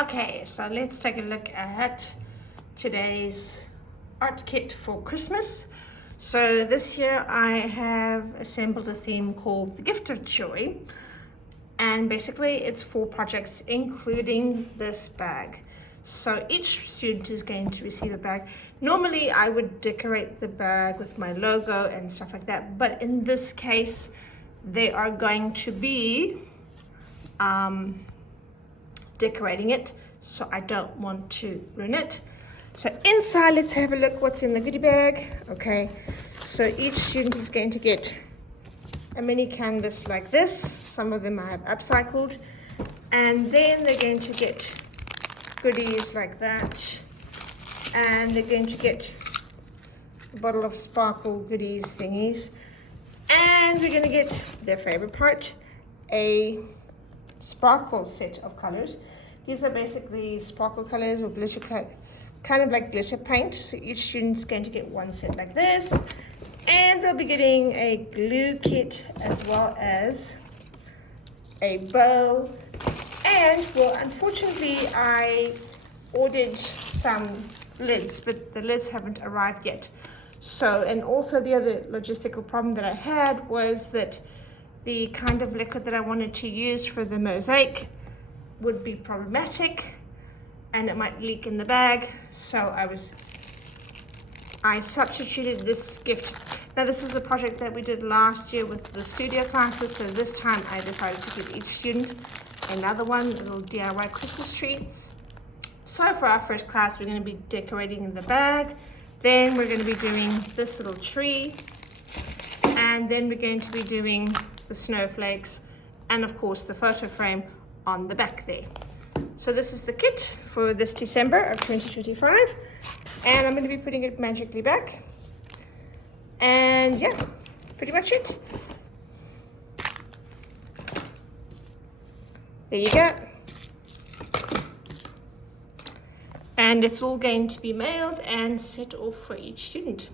Okay, so let's take a look at today's art kit for Christmas. So this year I have assembled a theme called the Gift of Joy, and basically it's 4 projects including this bag. So each student is going to receive a bag. Normally I would decorate the bag with my logo and stuff like that, but in this case they are going to be decorating it, so I don't want to ruin it. So inside, let's have a look what's in the goodie bag. Okay, so each student is going to get a mini canvas like this. Some of them I have upcycled, and then they're going to get goodies like that, and they're going to get a bottle of sparkle goodies thingies, and we're going to get their favorite part, a sparkle set of colors. These are basically sparkle colors or glitter, kind of like glitter paint. So each student's going to get one set like this, and they'll be getting a glue kit as well as a bow. And well, unfortunately I ordered some lids, but the lids haven't arrived yet. So, and also the other logistical problem that I had was that the kind of liquid that I wanted to use for the mosaic would be problematic and it might leak in the bag. So I substituted this gift. Now this is a project that we did last year with the studio classes, so this time I decided to give each student another one, a little DIY Christmas tree. So for our first class, we're going to be decorating the bag, then we're going to be doing this little tree, and then we're going to be doing the snowflakes, and of course the photo frame on the back there. So this is the kit for this December of 2025, and I'm going to be putting it magically back, and yeah, pretty much it. There you go. And it's all going to be mailed and set off for each student.